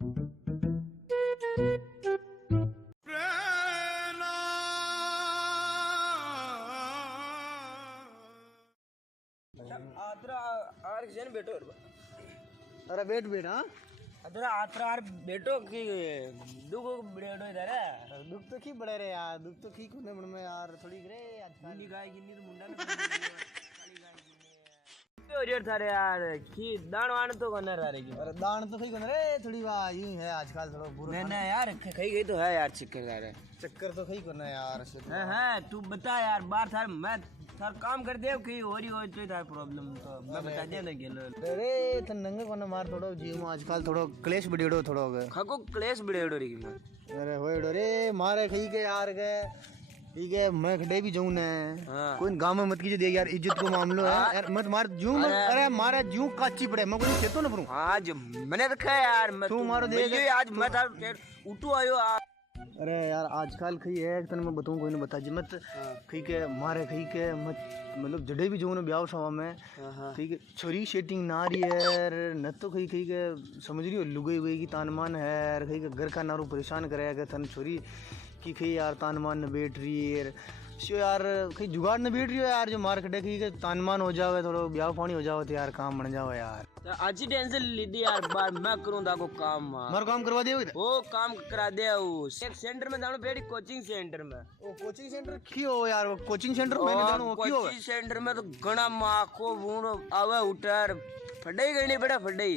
बेटो अरे wait wait हाँ अदरा आत्रा आर बेटो की दुख बड़ेडो इधर है दुख तो की बड़े रे यार दुख तो की कोने बड़ में यार थोड़ी रे आजकल नी गाय गिन्नी तो मुंडा काली गाय गिन्नी और यार थारे यार की दान वाण तो करना रे की अरे दान तो कहीं कोने रे थोड़ी वाह यूं है आजकल थोड़ा बुरा नहीं यार कहीं गई तो है यार चक्कर तो कहीं कोने यार है तू बता यार बार थार मैं थार काम कर दे कि हो तो थार प्रॉब्लम तो मैं बता दे ना गेलो अरे त नंगे कोने मार थोड़ो जीव आजकल थोड़ो क्लेश बड़ेड़ो थोड़ो खको क्लेश बड़ेड़ो रे की अरे होएड़ो रे मारे खई के यार के ठीक है मैं खड़े भी जाऊं ने कोई गांव में मत कीजिए देख यार इज्जत को मामलो है यार मत मार जूं मत अरे मारे जूं काची पड़े मैं कोई खेतो ना परूं आज मैंने रखा है यार मैं तू मारो देख आज मैं थार उठू आयो अरे यार आजकल खई है तन मैं बताऊं कोई ने बता जी मत खई के मारे खई के मत मतलब जड़े भी जो ने ब्याह सवा में ठीक है छोरी सेटिंग ना रही है न तो खई खई के समझ रही हो लुगई हुई की तानमान है खई के घर का नारू परेशान करेगा तन छोरी की खई यार तानमान न बैठ रही है सो यार कहीं जुगाड़ न बैठ रही हो यार जो मार खड़े की तानमान हो जावे थोड़ा ब्याह पानी हो जावे तो यार काम बन जावे यार आज ही टेंशन ली थी यार बार मैं करूँ ताको काम मार काम करवा दियो वो काम करा दे एक सेंटर में जानो पेड़ी कोचिंग सेंटर में ओ कोचिंग सेंटर क्यों यार वो कोचिंग सेंटर मैंने जानो वो क्यों कोचिंग सेंटर में तो घना माखो बूनो आवे उठर फटाई गई नहीं बेटा फटाई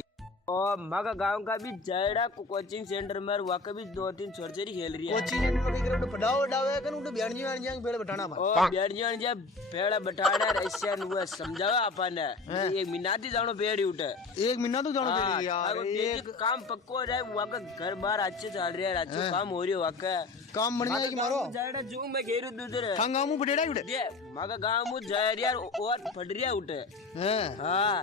और मगा गांव का भी जायड़ा कोचिंग सेंटर में वहां भी 2-3 छोरचेरी खेल रही है कोचिंग सेंटर में कहीं पढ़ाओ डावे कन उठ बियाणजी बेड़ बैठाना ओ बियाणजी बेड़ बैठाना ऐसे वो समझावा अपन एक मिनाती जानो पेड़ी उठे एक महीना तो जानो पेड़ी यार एक काम पक्को हो जाए वहां घर बार अच्छे चल रहे है अच्छे काम हो रही है वहां काम बढ़ जाएगी मारो जायड़ा जो मैं घेरू दूसरे थंगामू पटेड़ा उठे दे मगा गांव मु जाय यार और फटरिया उठे हां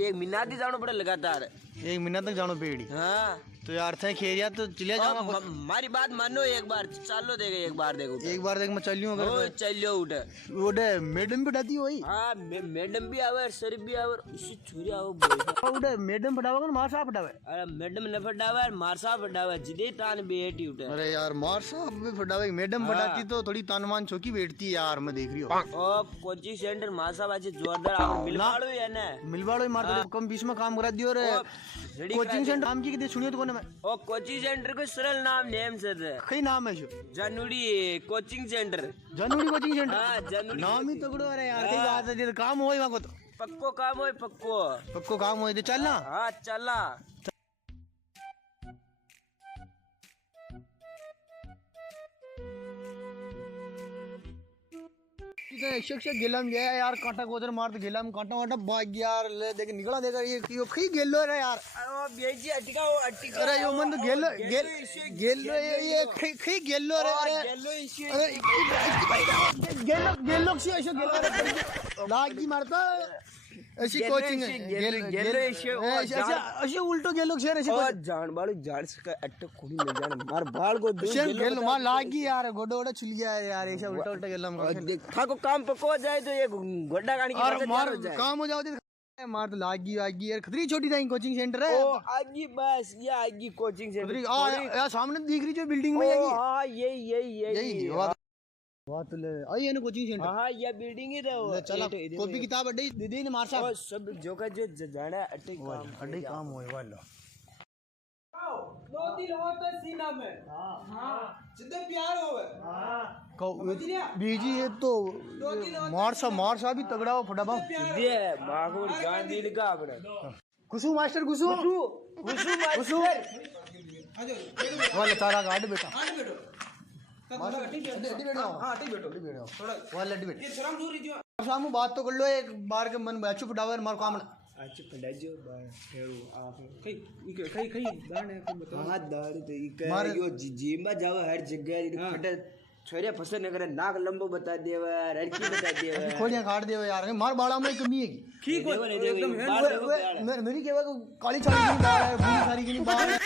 एक मिनाती जानो पड़े लगातार एक महीना तक जानो पेड़ी हाँ तो यार थे खेरिया तो चलिया जाऊंगा हमारी बात मानो एक बार चालो देगा एक बार देखो देख मैं चलियो अगर चलियो उठे ओडे मैडम बिठाती वही हाँ मैडम भी आवे सर भी आवे इसी छुरी आवे ओडे मैडम पढ़ावे मार साहब पढ़ावे अरे मैडम न पढ़ावे मार साहब पढ़ावे जिदे तान बेटी उठे अरे यार मार साहब भी पढ़ावे मैडम पढ़ाती तो थोड़ी तानमान छोकी बैठती है यार मैं देख रही हूं ओ कोचिंग सेंटर मार साहब आज जोरदार आवे मिलवाड़ो है ना मिलवाड़ो ही मार तो कम बीच में काम करा दियो रे कोचिंग सेंटर नाम की सुनियो तो कोने में ओ कोचिंग सेंटर को सरल नाम नेम से कई नाम है जो जानूड़ी कोचिंग सेंटर जानूड़ी कोचिंग सेंटर हां जानूड़ी नाम ही तगड़ो अरे यार कई बात है काम होई वहां को तो पक्को काम होई पक्को काम होई तो चलना हां चलना शिक्षक गेलम गया यार कांटा गोदर मार तो गेलम कांटा वाटा भाग यार ले देख निकला देगा ये क्यों खई गेलो रे यार अरे बेजी अटका अरे यो मन तो गेलो ये खई गेलो रे गेलो इशू अरे गेलो से ऐसे गेलो रे लागी मारता ऐसी कोचिंग है गेलो इशू ऐसे उल्टो गेलो से ऐसे जान बालू जान सका अटक कोनी न जान मार बाल को गेलो मार लागी यार गोडो गोडा छुल गया यार ऐसे उल्टा उल्टा गेलम देखा को काम पको जाए तो ये गोड्डा गाड़ी की मार काम हो जाओ मार तो लागी यार खतरी छोटी था कोचिंग सेंटर है ओ आगी बस ये आगी कोचिंग सेंटर यार सामने दिख रही जो बिल्डिंग में आएगी हां यही बात ले आई है ना कोचिंग सेंटर हां ये बिल्डिंग ही रहो चला कॉपी किताब अड्डे दे ने मार साहब सब जो का जो जाना अड्डे काम होए वाला दो दिन हो तो सीना में हां जितने प्यार होवे हां बीजी है तो मार सा भी तगड़ा हो फटाफट दे मागो जान दिल का अपने कुसु मास्टर कुसु वाले तारा गाड़ बेटा शाम बात तो कर लो एक बार के मन अच्छू फटावर मार काम अच्छे फटाजो फेरू आप कई दाने को बताओ हां दाड़ तो मार यो जीमा जावे हर जगह फटे छोरे फसे न करे नाक लंबो बता देवा लड़की बता देवा खोलियां काट देवा यार मार बाड़ा में कमी है ठीक हो एकदम मेरी केवा काली छाली की बाल है भूरी सारी की बाल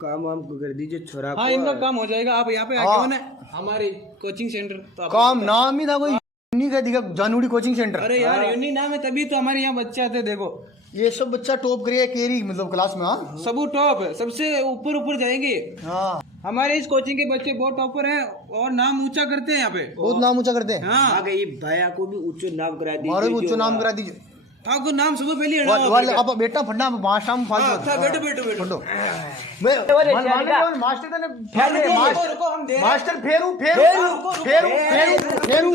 काम वाम कर दीजिए छोरा हाँ इनका काम हो जाएगा आप यहाँ पे आके ना हमारे कोचिंग सेंटर तो काम नाम ही था कोई नहीं कह दिया जानूड़ी कोचिंग सेंटर अरे यार यूनी नाम है तभी तो हमारे यहाँ बच्चे आते देखो ये सब बच्चा टॉप करे केरी मतलब क्लास में। हाँ सब टॉप सबसे ऊपर ऊपर जाएंगे। हाँ हमारे इस कोचिंग के बच्चे बहुत टॉपर हैं और नाम ऊंचा करते हैं यहाँ पे। बहुत नाम ऊंचा करते हैं। हाँ आगे ये भैया को भी ऊंचो नाम करा दीजिए। हमारे भी ऊंचा नाम करा दीजिए। आपको नाम सुबह पहले हटाओ। वाले अब बेटा फंडा भाषा में फालतू हाँ, बैठो बैठो बैठो। फंडो मैं मास्टर ने रुको हम दे मास्टर फेरू फेरू फेरू फेरू फेरू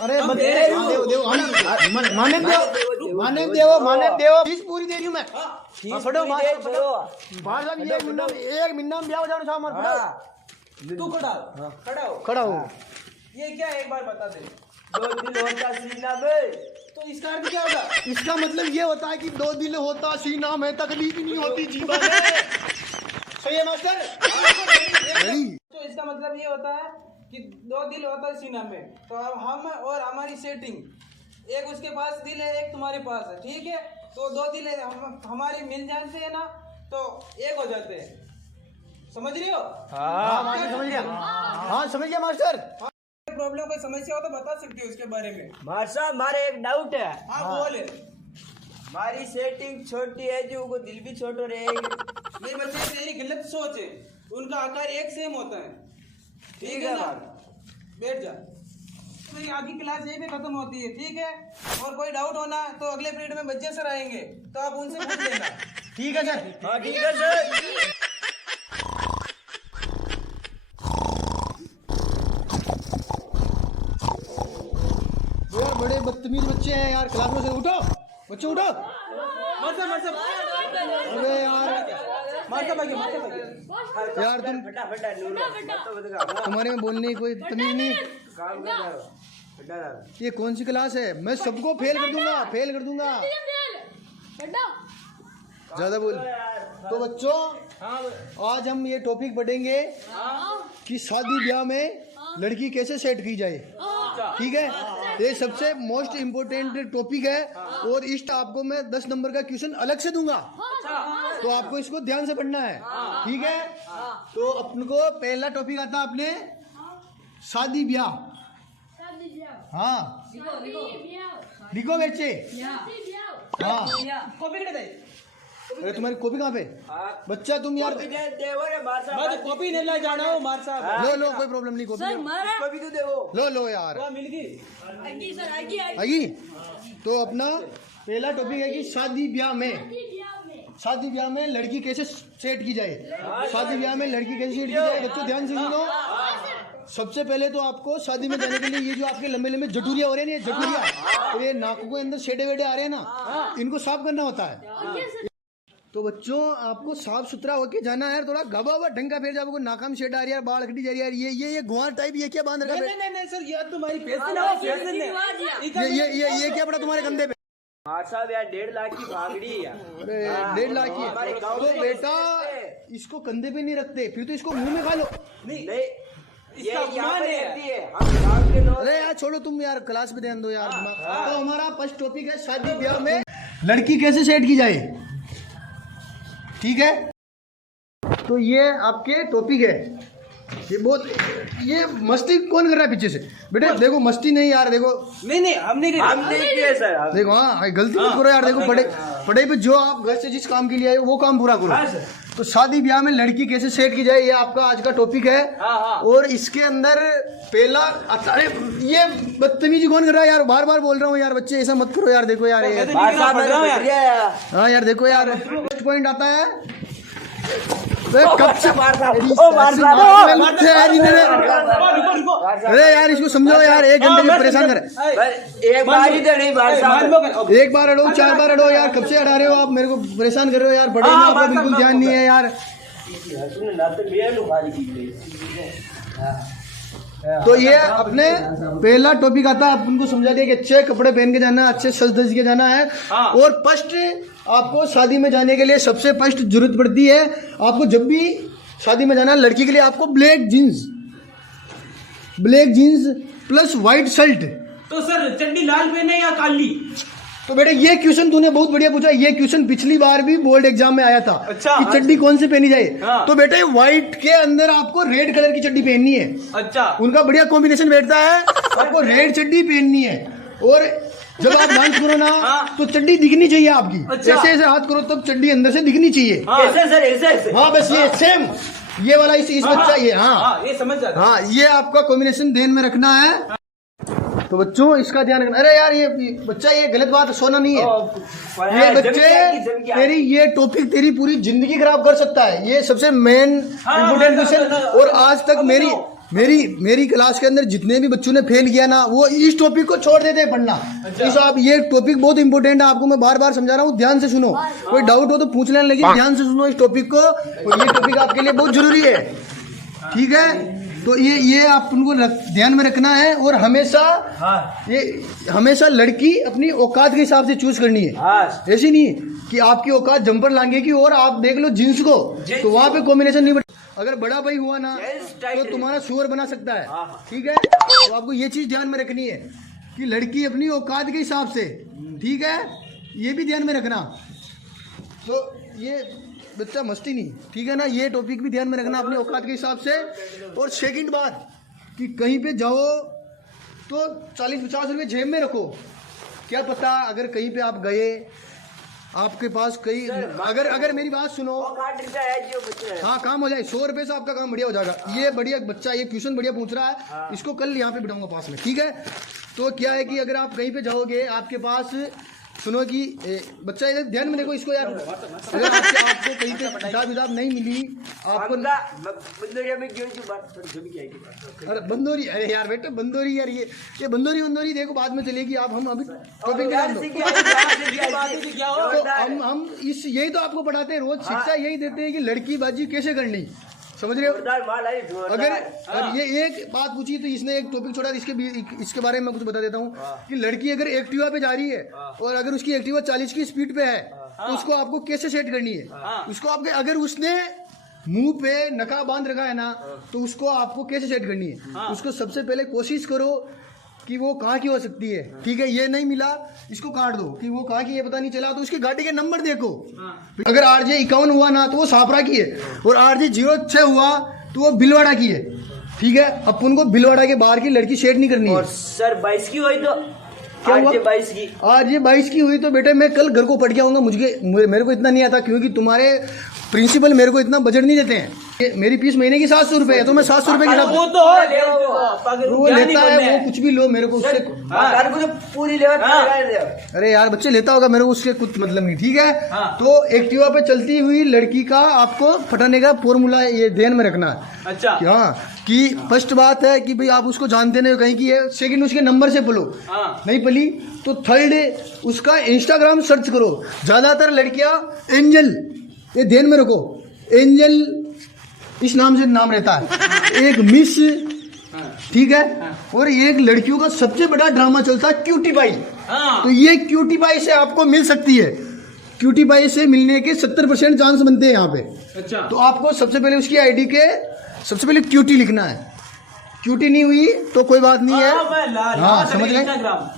अरे माने देव फीस पूरी दे रही हूं मैं। फटो मास्टर भाई साहब ये एक महीना में ब्याह हो जाना था हमारा। तू खड़ा हो। ये क्या है एक बार बता दे। 2 दिल होता सीना में, तो इसका अर्थ क्या होगा? इसका मतलब ये होता है कि 2 दिल होता सीना में तकलीफ नहीं होती जीवन में। सही है मास्टर? तो इसका मतलब ये होता है कि 2 दिल होता है सीना में। तो अब हम और हमारी सेटिंग, एक उसके पास दिल है एक तुम्हारे पास है, ठीक है? तो 2 दिल हमारी मिल जाते हैं ना तो एक हो जाते हैं। समझ रहे हो? हाँ समझ गया। हाँ समझ गया मास्टर। प्रॉब्लम कोई समस्या हो तो बता सकते हो उसके बारे में। मास्टर हमारे एक डाउट है। हाँ बोले। हमारी सेटिंग छोटी है जो को दिल भी छोटा रहेगा। मेरे बच्चे तेरी गलत सोच है, उनका आकार एक सेम होता है। ठीक है ना? बैठ जा। मेरी आगे क्लास यही पे खत्म होती है, ठीक है? और कोई डाउट होना तो अगले पीरियड में बच्चे सर आएंगे तो आप उनसे पूछ लेना। ठीक है सर। हाँ ठीक है सर। यार बड़े बदतमीज बच्चे हैं यार क्लास में से। उठो बच्चे उठो। अरे यार यार तुम फटाफट तुम्हारे में बोलने की कोई तमीज नहीं। काम कर रहा हो। ये कौन सी क्लास है? मैं सबको फेल कर दूंगा, फेल कर दूंगा। ज्यादा बोल। तो बच्चों आज हम ये टॉपिक पढ़ेंगे कि शादी ब्याह में लड़की कैसे सेट की जाए। ठीक है, ये सबसे मोस्ट इम्पोर्टेंट टॉपिक है और इस आपको मैं 10 नंबर का क्वेश्चन अलग से दूंगा, तो आपको इसको ध्यान से पढ़ना है। ठीक है, तो अपन को पहला टॉपिक आता है अपने शादी ब्याह। हाँ लिखो बच्चे। हाँ अरे तुम्हारी कॉपी कहाँ पे? बच्चा तुम यार कॉपी नहीं ला जाना हो मार साहब। लो कोई प्रॉब्लम नहीं, कॉपी तो देवो। लो यार मिल गई आएगी। तो अपना पहला टॉपिक है कि शादी ब्याह में लड़की कैसे सेट की जाए। शादी ब्याह में लड़की कैसे सेट की जाए बच्चों ध्यान से सुनो। सबसे पहले तो आपको शादी में जाने के लिए ये जो आपके लंबे लंबे जटूरिया हो रहे हैं, ये जटूरिया और ये नाकों के अंदर शेडे वेडे आ रहे हैं ना, इनको साफ करना होता है। तो बच्चों आपको साफ सुथरा होके जाना है। थोड़ा गबा हुआ ढंग का, फिर जब आपको नाकाम शेड आ रही है, बाल कटी जा रही है, ये गुहार टाइप ये क्या बांध रखा है? नहीं सर, ये तुम्हारी फैशन है। ये क्या पड़ा तुम्हारे कंधे पे? साहब यार 1.5 लाख की भागड़ी है। अरे 1.5 लाख की तो बेटा इसको कंधे पे नहीं रखते, फिर तो इसको मुंह में खा लो। नहीं ये यहाँ पे रहती है। हम गाँव के लोग। अरे यार छोड़ो तुम यार, क्लास में ध्यान दो यार। तो हमारा फर्स्ट टॉपिक है शादी ब्याह में लड़की कैसे सेट की जाए। ठीक है, तो ये आपके टॉपिक है। ये मस्ती कौन कर रहा है पीछे से? बेटे देखो मस्ती नहीं यार, देखो नहीं हम नहीं किया सर। देखो हाँ गलती मत करो यार। देखो पढ़े पे जो आप घर से जिस काम के लिए आए वो काम पूरा करो। तो शादी ब्याह में लड़की कैसे सेट की जाए, ये आपका आज का टॉपिक है। और इसके अंदर पहला, अरे ये बदतमीजी कौन कर रहा है यार? बार बार बोल रहा हूँ यार, बच्चे ऐसा मत करो यार। देखो यार हाँ यार देखो यार, फर्स्ट पॉइंट आता है कब से अरे यार इसको समझो यार, 1 घंटे में परेशान कर। एक बार ही तो नहीं, एक बार अड़ो 4 बार अड़ो यार, कब से अड़ा रहे हो आप? मेरे को परेशान कर रहे हो यार। बड़े आपको बिल्कुल ध्यान नहीं है यार। तो ये अपने पहला टॉपिक आता है, अपन को समझा दिया कि अच्छे कपड़े पहन के जाना है, अच्छे सज धज के जाना है। और फर्स्ट आपको शादी में जाने के लिए सबसे फर्स्ट जरूरत पड़ती है, आपको जब भी शादी में जाना है लड़की के लिए, आपको black jeans plus white shirt. तो सर चड्डी लाल पहने या काली? तो बेटे ये क्वेश्चन तूने बहुत बढ़िया पूछा। ये क्वेश्चन पिछली बार भी बोर्ड एग्जाम में आया था। अच्छा, कि चड्डी कौन से पहनी जाए। तो बेटे व्हाइट के अंदर आपको रेड कलर की चड्डी पहननी है। अच्छा, उनका बढ़िया कॉम्बिनेशन बैठता है। आपको रेड चड्डी पहननी है। और जब आप डांस करो ना तो चड्डी दिखनी चाहिए आपकी। ऐसे ऐसे हाथ करो तब चड्डी अंदर से दिखनी चाहिए। ऐसे सर ऐसे हाँ बस ये सेम ये वाला इस बच्चा ये हाँ ये समझ जाता हाँ ये आपका कॉम्बिनेशन ध्यान में रखना है। तो बच्चों इसका ध्यान रखना। अरे यार ये बच्चा ये गलत बात सोना नहीं है। ये बच्चे तेरी ये टॉपिक तेरी पूरी जिंदगी खराब कर सकता है। ये सबसे मेन इम्पोर्टेंट क्वेश्चन। और आज तक मेरी क्लास के अंदर जितने भी बच्चों ने फेल किया ना वो इस टॉपिक को छोड़ देते हैं पढ़ना। इस आप ये टॉपिक बहुत इंपॉर्टेंट है। आपको मैं बार बार समझा रहा हूँ, ध्यान से सुनो। कोई डाउट हो तो पूछ लेना, लेकिन ध्यान से सुनो इस टॉपिक को। और ये टॉपिक आपके लिए बहुत जरूरी है, ठीक है। तो ये आप उनको ध्यान में रखना है। और हमेशा लड़की अपनी औकात के हिसाब से चूज करनी है। ऐसी नहीं कि आपकी औकात जंपर लांगे की और आप देख लो जींस को, तो वहां पे कॉम्बिनेशन नहीं बना। अगर बड़ा भाई हुआ ना तो तुम्हारा सुअर बना सकता है, ठीक है। तो आपको ये चीज ध्यान में रखनी है कि लड़की अपनी औकात के हिसाब से, ठीक है, ये भी ध्यान में रखना। तो ये बच्चा मस्ती नहीं, ठीक है ना। ये टॉपिक भी ध्यान में रखना अपनी औकात के हिसाब से। और सेकंड बात कि कहीं पे जाओ तो 40-50 रुपये जेब में रखो। क्या पता अगर कहीं पे आप गए आपके पास कई अगर मेरी बात सुनो, हाँ काम हो जाए। 100 रुपये से आपका काम बढ़िया हो जाएगा। ये बढ़िया बच्चा ये क्वेश्चन बढ़िया पूछ रहा है, इसको कल यहाँ पे बिठाऊंगा पास में, ठीक है। तो क्या है कि अगर आप कहीं पे जाओगे आपके पास सुनो कि बच्चा इधर ध्यान में देखो इसको यार। अगर आपको कहीं पे किताब नहीं मिली आपको अरे बंदोरी, अरे यार बेटा बंदोरी यार ये बंदोरी देखो बाद में चलेगी। आप हम अभी टॉपिक तो हम इस यही तो आपको पढ़ाते हैं रोज। शिक्षा यही देते हैं कि लड़की बाजी कैसे करनी, समझ रहे हो। अगर ये एक बात पूछी तो इसने एक टॉपिक छोड़ा, इसके बारे में मैं कुछ बता देता हूँ कि लड़की अगर एक्टिवा पे जा रही है और अगर उसकी एक्टिवा 40 की स्पीड पे है तो उसको आपको कैसे सेट करनी है। उसको आपके अगर उसने मुंह पे नकाब बांध रखा है ना तो उसको आपको कैसे सेट करनी है। उसको सबसे पहले कोशिश करो कि वो कहाँ की हो सकती है, ठीक है। ये नहीं मिला इसको काट दो कि वो कहाँ की ये पता नहीं चला तो उसकी गाड़ी के नंबर देखो। अगर RJ 51 हुआ ना तो वो सापरा की है और RJ 06 हुआ तो वो भिलवाड़ा की है, ठीक है। अपन को भिलवाड़ा के बाहर की लड़की सेट नहीं करनी है। और सर 22 की हुई तो क्या हुआ? RJ 22 की हुई तो बेटे मैं कल घर को पढ़ के आऊंगा। मेरे को इतना नहीं आता क्योंकि तुम्हारे प्रिंसिपल मेरे को इतना बजट नहीं देते हैं। मेरी फीस महीने की 700 रुपए है तो मैं 700 रुपए की वो लेता है। वो कुछ भी लो मेरे को उससे पूरी अरे यार बच्चे लेता होगा, मेरे को उससे कुछ मतलब नहीं, ठीक है। तो एक्टिवा पे चलती हुई लड़की का आपको फटाने का फॉर्मूला ये ध्यान में रखना है। अच्छा हाँ कि फर्स्ट बात है कि भाई आप उसको जानते नहीं हो कहीं की है। सेकंड उसके नंबर से पलो, नहीं पली तो थर्ड उसका इंस्टाग्राम सर्च करो। ज्यादातर लड़कियां एंजल, ये ध्यान में रखो, एंजल इस नाम से नाम रहता है, एक मिस, ठीक है। और एक लड़कियों का सबसे बड़ा ड्रामा चलता है क्यूटी पाई। तो ये क्यूटी पाई से आपको मिल सकती है। क्यूटी पाई से मिलने के 70% चांस बनते हैं यहाँ पे। अच्छा तो आपको सबसे पहले उसकी आईडी के सबसे पहले क्यूटी लिखना है। क्यूटी नहीं हुई तो कोई बात नहीं है। हाँ समझ गए।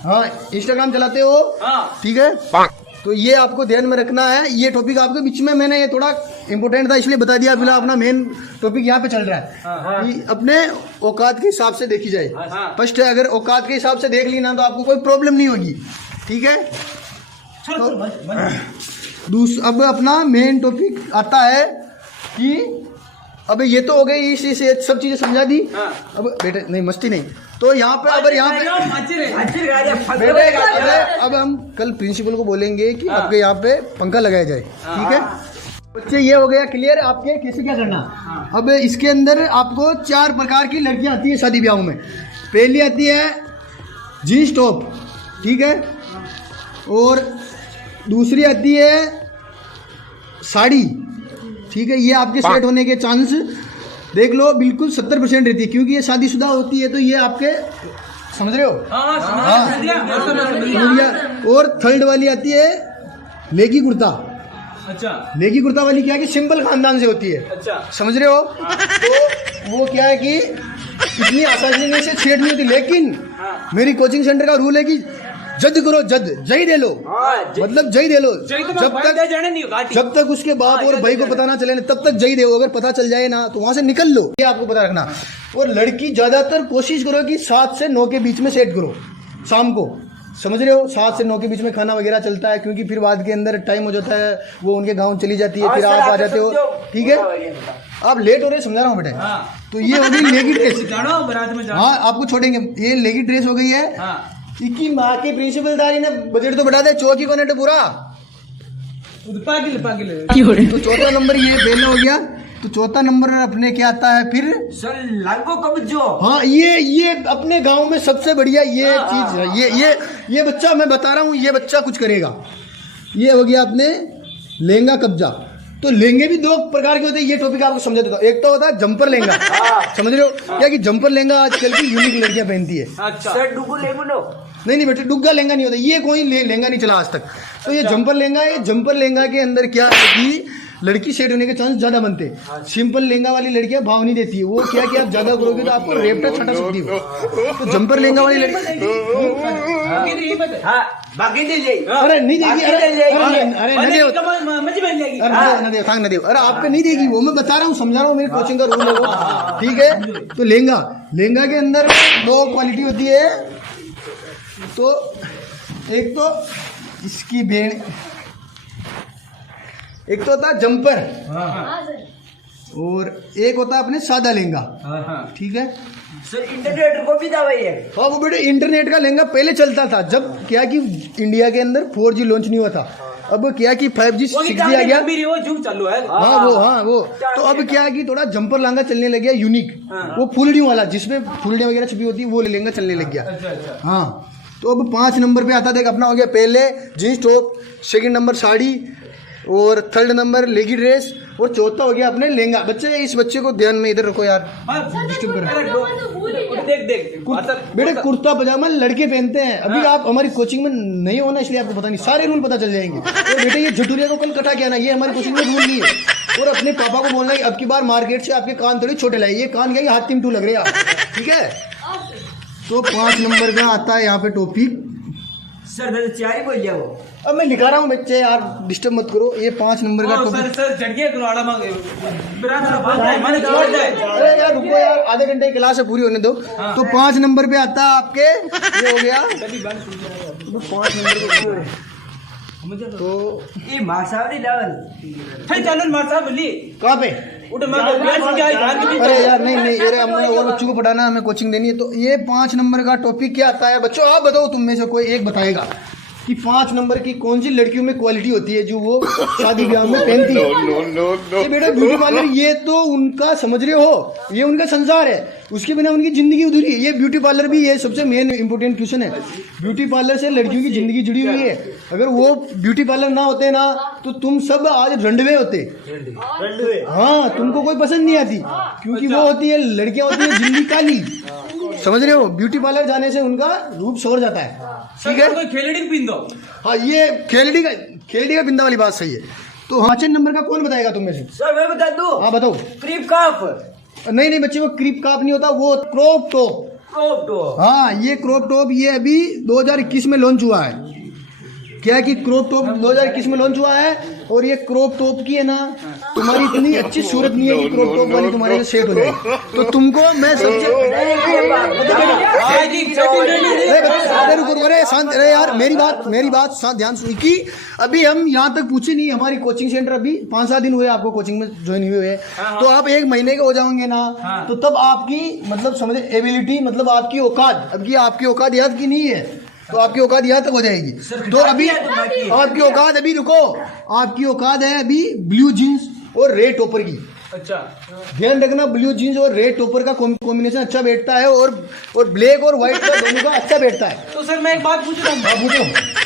हाँ इंस्टाग्राम चलाते हो, ठीक है। तो ये आपको ध्यान में रखना है। ये टॉपिक आपके बीच में मैंने ये थोड़ा इंपॉर्टेंट था इसलिए बता दिया। फिलहाल अपना मेन टॉपिक यहाँ पे चल रहा है कि अपने औकात के हिसाब से देखी जाए। फर्स्ट है अगर औकात के हिसाब से देख ली ना तो आपको कोई प्रॉब्लम नहीं होगी, ठीक है। तो अब अपना मेन टॉपिक आता है कि अब ये तो हो गई इस सब चीजें समझा दी। अब बेटे नहीं मस्ती नहीं। तो यहाँ पे अगर यहाँ पे अब हम कल प्रिंसिपल को बोलेंगे कि आपके यहाँ पे पंखा लगाया जाए, ठीक है बच्चे। ये हो गया क्लियर आपके कैसे क्या करना। अब इसके अंदर आपको 4 प्रकार की लड़कियां आती है शादी ब्याहों में। पहली आती है जीन्स टॉप, ठीक है। और दूसरी आती है साड़ी, ठीक है। ये आपके सेट होने के चांस देख लो बिल्कुल 70% रहती है क्योंकि ये शादीशुदा होती है। तो ये आपके समझ रहे हो। और थर्ड वाली आती है लेगी कुर्ता। अच्छा लेगी कुर्ता वाली क्या है कि सिंपल खानदान से होती है। अच्छा समझ रहे हो। तो वो क्या है कि इतनी आसानी से छेड़ नहीं होती। लेकिन मेरी कोचिंग सेंटर का रूल है कि जद करो जय दे लो, मतलब जय दे लो। जब तक उसके बाप और भाई को पता ना चले तब तक जय दे। अगर पता चल जाए ना तो वहां से निकल लो, ये आपको पता रखना। और लड़की ज्यादातर कोशिश करो कि 7 से 9 के बीच में सेट करो शाम को, समझ रहे हो, 7 से 9 के बीच में खाना वगैरह चलता है, क्योंकि फिर बाद के अंदर टाइम हो जाता है, वो उनके गाँव चली जाती है, फिर आप आ जाते हो। ठीक है, आप लेट हो रहे, समझा रहा हूँ बेटे। तो ये हो गई लेगी ड्रेस। हाँ, आपको छोड़ेंगे, ये लेगी ड्रेस हो गई है। इनकी माँ के प्रिंसिपलदारी ने बजट तो बढ़ा दे, चौकी को नेट पूरा। तो चौथा नंबर ये पहले हो गया। तो चौथा नंबर अपने क्या आता है फिर? सर लांगो कब्जो। हाँ, ये अपने गांव में सबसे बढ़िया ये चीज है। ये बच्चा, मैं बता रहा हूँ, ये बच्चा कुछ करेगा। ये हो गया अपने लहंगा कब्जा। तो लहंगे भी 2 प्रकार के होते हैं, ये टॉपिक आपको समझा देता हूँ। एक तो होता है जंपर लहंगा, समझ रहे हो क्या, कि जंपर लहंगा आजकल की यूनिक लड़कियां पहनती है। सर डुगु लेगु लो। नहीं बेटे, डुग्गा लहंगा नहीं होता, ये कोई लहंगा नहीं चला आज तक। तो ये जंपर लहंगा है। जंपर लहंगा के अंदर क्या है कि लड़की सेट होने के चांस ज्यादा बनते हैं। सिंपल लहंगा वाली लड़कियां भाव नहीं देती है, वो क्या कि आप ज्यादा करोगे तो आपको रेपटा छटा सकती हो। तो जंपर लहंगा वाली लड़की अरे नहीं देगी, अरे आपको नहीं देगी, वो मैं बता रहा हूँ, समझा रहा हूँ, मेरी कोचिंग का रूल है वो। ठीक है, तो लहंगा के अंदर 2 क्वालिटी होती है। तो एक तो इसकी भेड़, एक तो होता है जंपर, और एक होता है अपने सादा लहंगा। ठीक है सर, इंटरनेट को भी दावा है। हाँ, वो बेटे इंटरनेट का लहंगा पहले चलता था, जब क्या कि इंडिया के अंदर 4G लॉन्च नहीं हुआ था। अब क्या कि 5G 6G आ गया, वो जुग चालू है। वो तो अब क्या है कि थोड़ा जंपर लहंगा चलने लग गया, यूनिक। वो फुलडियों वाला, जिसमें फुलडियां वगैरह छुपी होती है, वो लहंगा चलने लग गया। हाँ, तो अब 5 नंबर पे आता, देख अपना हो गया पहले jeans top, second number sari, और थर्ड नंबर लेगी ड्रेस, और चौथा हो गया अपने लहंगा। बच्चे, इस बच्चे को ध्यान में इधर रखो यार, डिस्टर्ब कर। बेटे कुर्ता पजामा लड़के पहनते हैं। अभी आप हमारी कोचिंग में नहीं हो ना, इसलिए आपको पता नहीं, सारे रूल पता चल जाएंगे। तो बेटे ये झटूरिया को कल कटा के आना, ये हमारी कोचिंग में रूल नहीं है। और अपने पापा को बोलना है अब की बार मार्केट से आपके कान थोड़ी छोटे लाए, ये कान क्या हाथ 3 लग रहे हैं। ठीक है, तो 5 नंबर का आता है यहाँ पे टॉपिक। सर मैं तो 4 ही बोल गया वो। अब मैं लिखा रहा हूँ बच्चे, यार डिस्टर्ब मत करो। ये 5 नंबर का टॉपिक। अरे यार रुको यार, आधे घंटे की क्लास है, पूरी होने दो। तो 5 नंबर पे आता है आपके, ये हो गया 5 नंबर। तो ये मासावरी लेवल कहाँ पे? अरे यार नहीं, अरे हमें और बच्चों को पढ़ाना, हमें कोचिंग देनी है। तो ये 5 नंबर का टॉपिक क्या आता है बच्चों? आप बताओ, तुम में से कोई एक बताएगा कि 5 नंबर की कौन सी लड़कियों में क्वालिटी होती है जो वो शादी ब्याह में पहनती है। ये बेटा ब्यूटी पार्लर, ये तो उनका, समझ रहे हो, ये उनका संसार है, उसके बिना उनकी जिंदगी अधूरी है। ये ब्यूटी पार्लर भी, ये सबसे मेन इंपोर्टेंट क्वेश्चन है। ब्यूटी पार्लर से लड़कियों की जिंदगी जुड़ी हुई है। अगर वो ब्यूटी पार्लर ना होते ना, तो तुम सब आज रंडवे होते। हाँ, तुमको कोई पसंद नहीं आती, क्योंकि वो होती है, लड़कियां होती है जिंदगी काली, समझ रहे हो। ब्यूटी पार्लर जाने से उनका रूप सवर जाता है। ठीक है, खेलड़ी पिंदो। हाँ, ये खेलड़ी का पिंदा वाली बात सही है। तो 5 नंबर का कौन बताएगा तुम में से? सर मैं बता दूं। हाँ बताओ। क्रीप काफ। नहीं बच्चे, वो क्रीप काप नहीं होता, वो क्रॉप टॉप। हाँ, ये क्रॉप टॉप, ये अभी 2021 में लॉन्च हुआ है। क्या है कि क्रॉप टॉप 2021 में लॉन्च हुआ है, और ये क्रॉप टॉप की है ना, तुम्हारी इतनी अच्छी सूरत नहीं है कि क्रॉप टॉप वाली तुम्हारे लिए सेट हो जाए। तो तुमको मैं सबसे अरे शांत रहे यार, मेरी बात शांत ध्यान सुनी। कि अभी हम यहाँ तक पूछे नहीं, हमारी कोचिंग सेंटर अभी 5-7 दिन हुए आपको कोचिंग में ज्वाइन हुए हैं। तो आप 1 महीने के हो जाओगे ना, तो तब आपकी मतलब समझे एबिलिटी, मतलब आपकी औकात, अब आपकी औकात याद की नहीं है, तो आपकी औकात यहाँ तक हो जाएगी। तो अभी आपकी औकात, अभी रुको, आपकी औकात है अभी ब्लू जीन्स और रेड टॉपर की। अच्छा, ध्यान रखना, ब्लू जीन्स और रेड टॉपर का कॉम्बिनेशन अच्छा बैठता है, और ब्लैक और व्हाइट का दोनों का अच्छा बैठता है। तो सर मैं एक बात पूछ रहा हूँ। पूछो।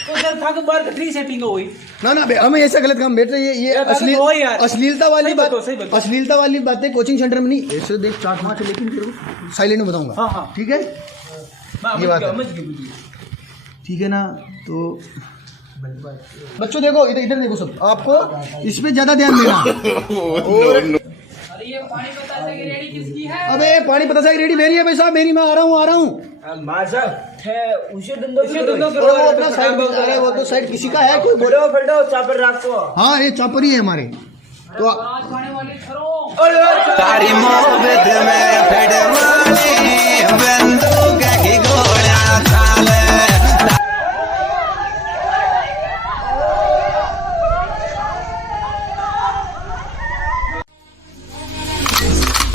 तो सर था बार फ्री सेटिंग हुई ना, हमें ऐसा गलत काम बैठ रही है। ये अश्लीलता वाली बात, अश्लीलता वाली बातें कोचिंग सेंटर में नहीं। ऐसे देख 4-5, लेकिन साइलेंट में बताऊंगा। ठीक है, ये बात है, ठीक है ना। तो बच्चों देखो, इधर देखो, सब आपको इस पे ज्यादा ध्यान देना। ये पानी बतासा की रेडी किसकी है? अबे पानी बतासा की रेडी मेरी है भाई साहब, मेरी। मैं आ रहा हूँ। वो अपना साइड, अरे वो तो साइड किसी का है, कोई बोलो चापर रखो। हाँ, ये चापर ही है हमारे। तो खाने वाली तारी मोहब्बत में फड़वाली बंदूक की गोलियां खा ले।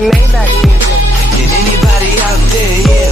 Can anybody out there, yeah?